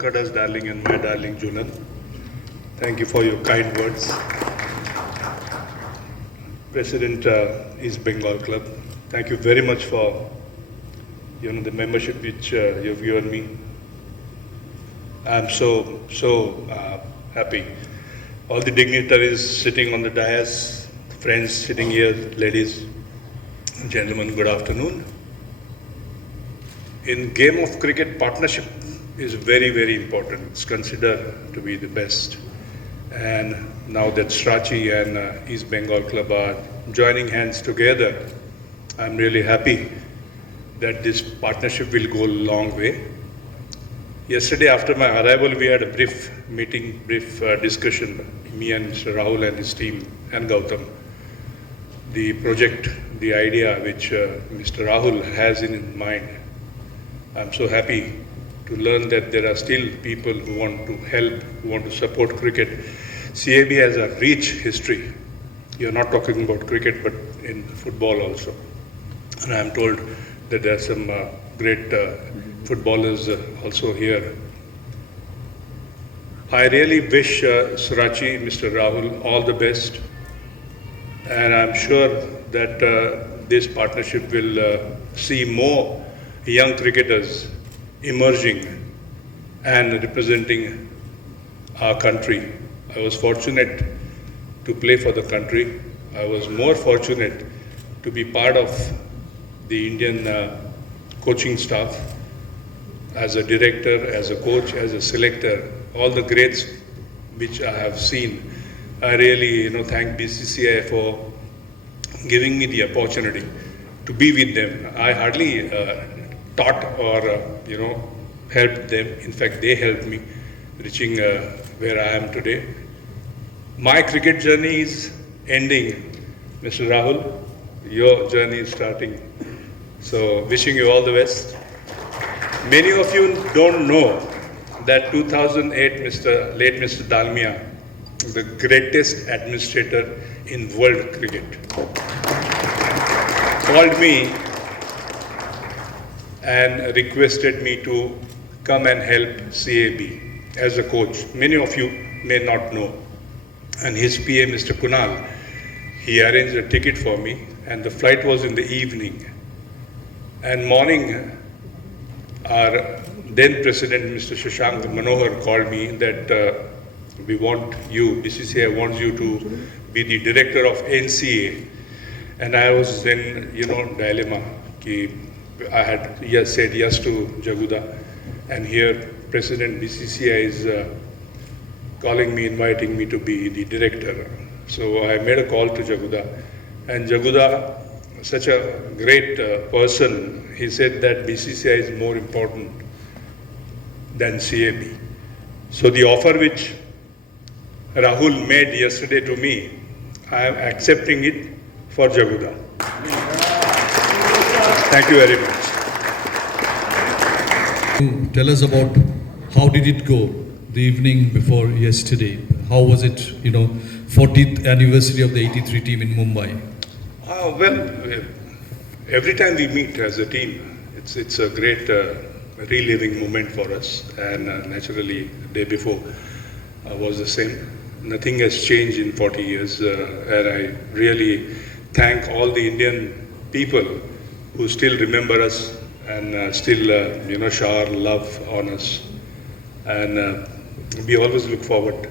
Kolkata's darling and my darling Junan. Thank you for your kind words. President East Bengal Club, thank you very much for the membership which you've given me. I'm so happy. All the dignitaries sitting on the dais, friends sitting here, ladies and gentlemen, good afternoon. In game of cricket, partnership is very, very important. It's considered to be the best. And now that Srachi and East Bengal Club are joining hands together, I'm really happy that this partnership will go a long way. Yesterday after my arrival, we had a brief meeting, discussion, me and Mr. Rahul and his team and Gautam. The project, the idea which Mr. Rahul has in mind, I'm so happy to learn that there are still people who want to help, who want to support cricket. CAB has a rich history. You're not talking about cricket, but in football also. And I'm told that there are some great footballers also here. I really wish Surachi, Mr. Rahul, all the best. And I'm sure that this partnership will see more young cricketers emerging and representing our country. I was fortunate to play for the country. I was more fortunate to be part of the Indian coaching staff as a director, as a coach, as a selector. All the grades which I have seen, I really thank BCCI for giving me the opportunity to be with them. I hardly taught or helped them. In fact, they helped me reaching where I am today. My cricket journey is ending. Mr. Rahul, your journey is starting. So wishing you all the best. Many of you don't know that 2008 late Mr. Dalmia, the greatest administrator in world cricket, called me and requested me to come and help CAB as a coach. Many of you may not know. And his PA, Mr. Kunal, he arranged a ticket for me, and the flight was in the evening. And morning, our then President, Mr. Shashank Manohar, called me that we want you, BCCI wants you to be the director of NCA. And I was in, dilemma. I had said yes to Jaguda, and here President BCCI is calling me, inviting me to be the director. So I made a call to Jaguda, and Jaguda, such a great person, he said that BCCI is more important than CAB. So the offer which Rahul made yesterday to me, I am accepting it for Jaguda. Thank you very much. Tell us about how did it go the evening before yesterday? How was it, 40th anniversary of the 83 team in Mumbai? Well, every time we meet as a team, it's a great reliving moment for us. And naturally, the day before was the same. Nothing has changed in 40 years. And I really thank all the Indian people who still remember us and still, shower love on us. And we always look forward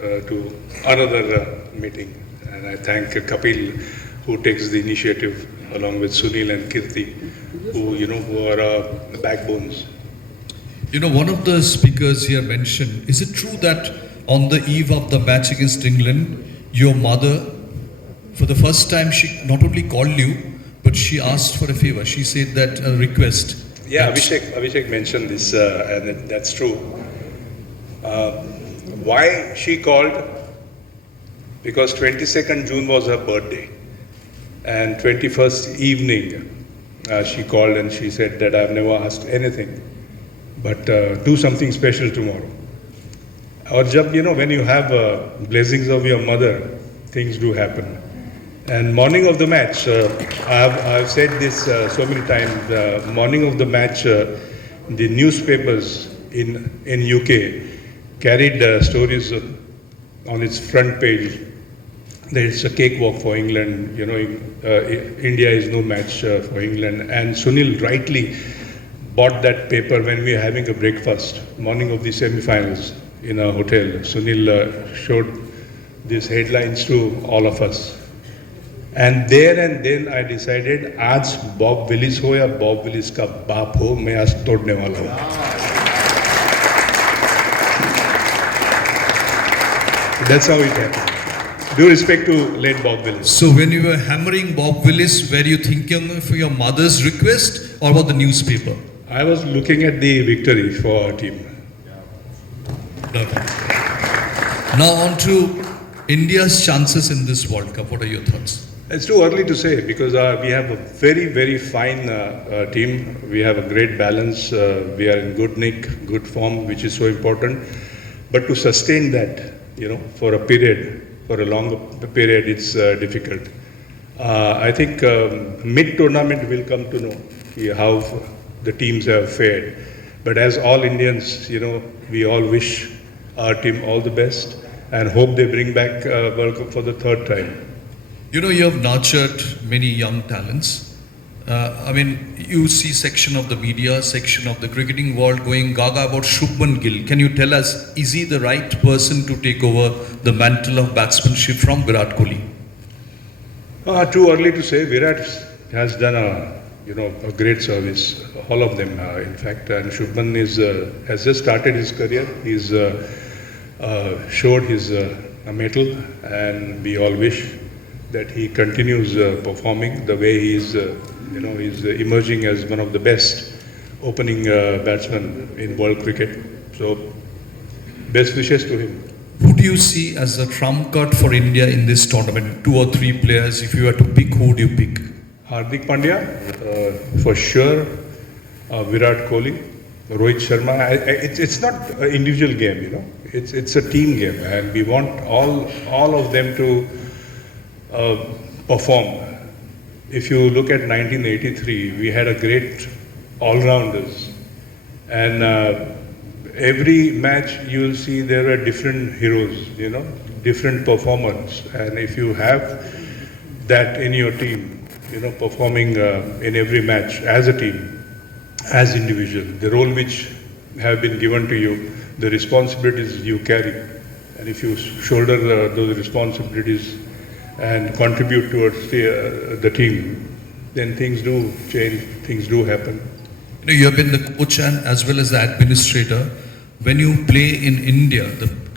to another meeting. And I thank Kapil, who takes the initiative, along with Sunil and Kirti, who are backbones. One of the speakers here mentioned, is it true that on the eve of the match against England, your mother, for the first time, she not only called you, but she asked for a favor. She said that a request. Yeah, Abhishek mentioned this, and that's true. Why she called? Because 22nd June was her birthday. And 21st evening, she called and she said that I've never asked anything, but do something special tomorrow. Or when you have blessings of your mother, things do happen. And morning of the match, I've said this so many times, morning of the match, the newspapers in UK carried stories on its front page. There is a cakewalk for England. India is no match for England. And Sunil rightly bought that paper when we were having a breakfast, morning of the semi-finals in a hotel. Sunil showed these headlines to all of us. And then I decided, आज Bob Willis हो या Bob Willis का बाप हो, मैं आज तोड़ने वाला हूँ. That's how it happened. Due respect to late Bob Willis. So when you were hammering Bob Willis, were you thinking for your mother's request or about the newspaper? I was looking at the victory for our team. Now on to India's chances in this World Cup. What are your thoughts? It's too early to say because we have a very, very fine team. We have a great balance. We are in good nick, good form, which is so important. But to sustain that, for a period, for a longer period, it's difficult. I think mid-tournament we'll come to know how the teams have fared. But as all Indians, we all wish our team all the best and hope they bring back World Cup for the third time. You have nurtured many young talents. You see section of the media, section of the cricketing world going gaga about Shubman Gill. Can you tell us, is he the right person to take over the mantle of batsmanship from Virat Kohli? Too early to say. Virat has done a great service. All of them, in fact. And Shubman has just started his career. He's showed his mettle, and we all wish that he continues performing the way he's emerging as one of the best opening batsmen in world cricket. So, best wishes to him. Who do you see as a trump card for India in this tournament? 2 or 3 players, if you were to pick, who would you pick? Hardik Pandya, for sure. Virat Kohli, Rohit Sharma. It's not an individual game, It's a team game, and we want all of them to perform. If you look at 1983, we had a great all-rounders, and every match you will see there are different heroes, different performers, and if you have that in your team, performing in every match as a team, as individual, the role which have been given to you, the responsibilities you carry, and if you shoulder those responsibilities and contribute towards the team, then things do change, things do happen. You have been the coach and as well as the administrator. When you play in India,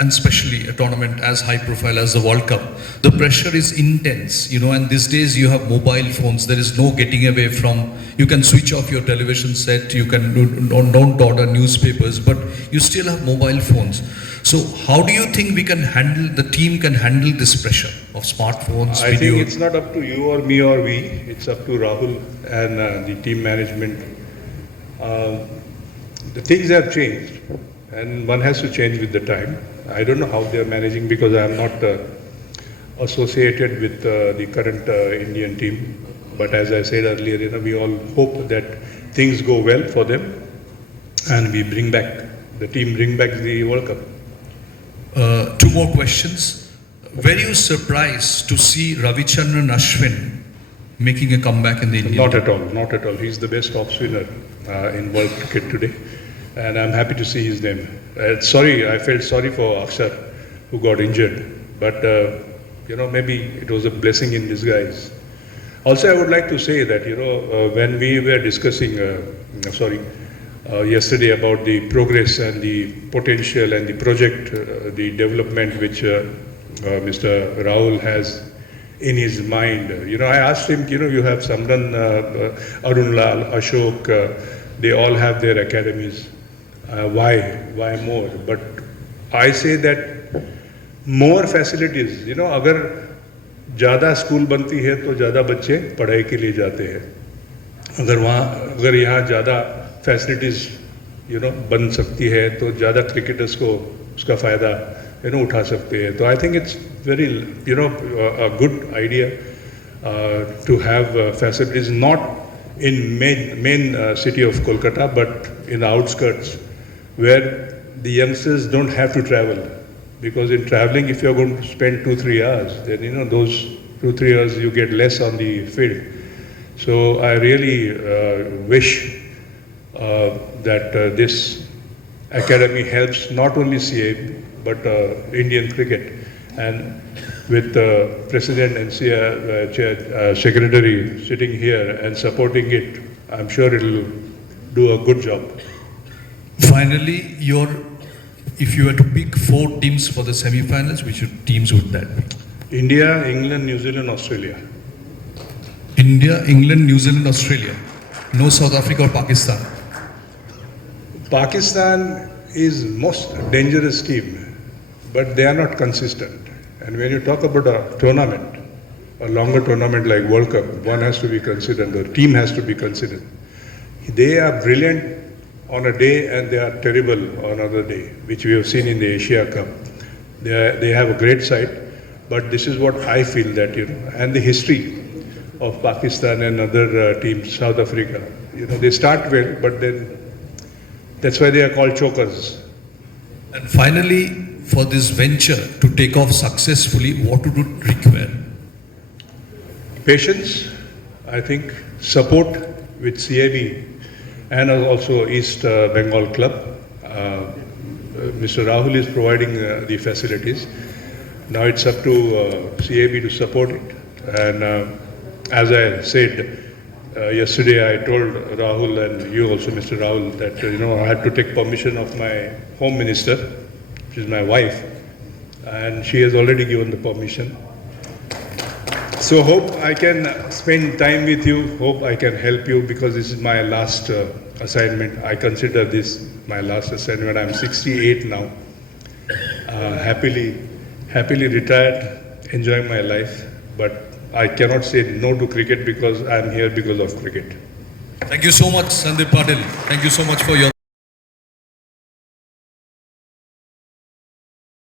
and especially a tournament as high profile as the World Cup, the pressure is intense, and these days you have mobile phones. There is no getting away from, you can switch off your television set, you can don't order newspapers, but you still have mobile phones. So how do you think the team can handle this pressure of smartphones, I video? think it's not up to you or me or we, it's up to Rahul and the team management. The things have changed, and one has to change with the time. I don't know how they are managing because I am not associated with the current Indian team. But as I said earlier, we all hope that things go well for them and we bring back the World Cup. 2 more questions. Were you surprised to see Ravichandran Ashwin making a comeback in the Indian team? Not at all. He's the best off spinner in world cricket today, and I'm happy to see his name. I felt sorry for Akshar, who got injured, but maybe it was a blessing in disguise. Also, I would like to say that when we were discussing, yesterday about the progress and the potential and the project, the development which Mr. Rahul has in his mind. I asked him, you have Samran, Arunlal, Ashok, they all have their academies. Why more? But I say that more facilities, अगर ज़्यादा school बनती है तो ज़्यादा बच्चे पढ़ाई के लिए जाते हैं. अगर यहाँ ज़्यादा फैसिलिटीज़ बन सकती है तो ज़्यादा क्रिकेटर्स को उसका फ़ायदा उठा सकते हैं. तो I think it's very a good idea to have facilities not in main city of Kolkata but in the outskirts where the youngsters don't have to travel. Because in traveling, if you're going to spend 2-3 hours, then those 2-3 hours you get less on the field. So I really wish that this academy helps not only CA but Indian cricket. And with the President and Secretary sitting here and supporting it, I'm sure it will do a good job. Finally, if you were to pick 4 teams for the semi-finals, which teams would that be? India, England, New Zealand, Australia. India, England, New Zealand, Australia. No South Africa or Pakistan. Pakistan is most dangerous team, but they are not consistent. And when you talk about a tournament, a longer tournament like World Cup, one has to be considered, the team has to be considered. They are brilliant on a day and they are terrible on another day, which we have seen in the Asia Cup. They have a great side, but this is what I feel that, and the history of Pakistan and other teams, South Africa, they start well, but then that's why they are called chokers. And finally, for this venture to take off successfully, what would it require? Patience, I think, support with CIB and also East Bengal Club. Mr. Rahul is providing the facilities. Now it's up to CIB to support it. And as I said yesterday, I told Rahul and you also, Mr. Rahul, that I had to take permission of my Home Minister, which is my wife, and she has already given the permission. So hope I can spend time with you, hope I can help you, because this is my last assignment. I consider this my last assignment. I'm 68 now, happily retired, enjoying my life, but I cannot say no to cricket because I'm here because of cricket. Thank you so much, Sandeep Patil. Thank you so much for your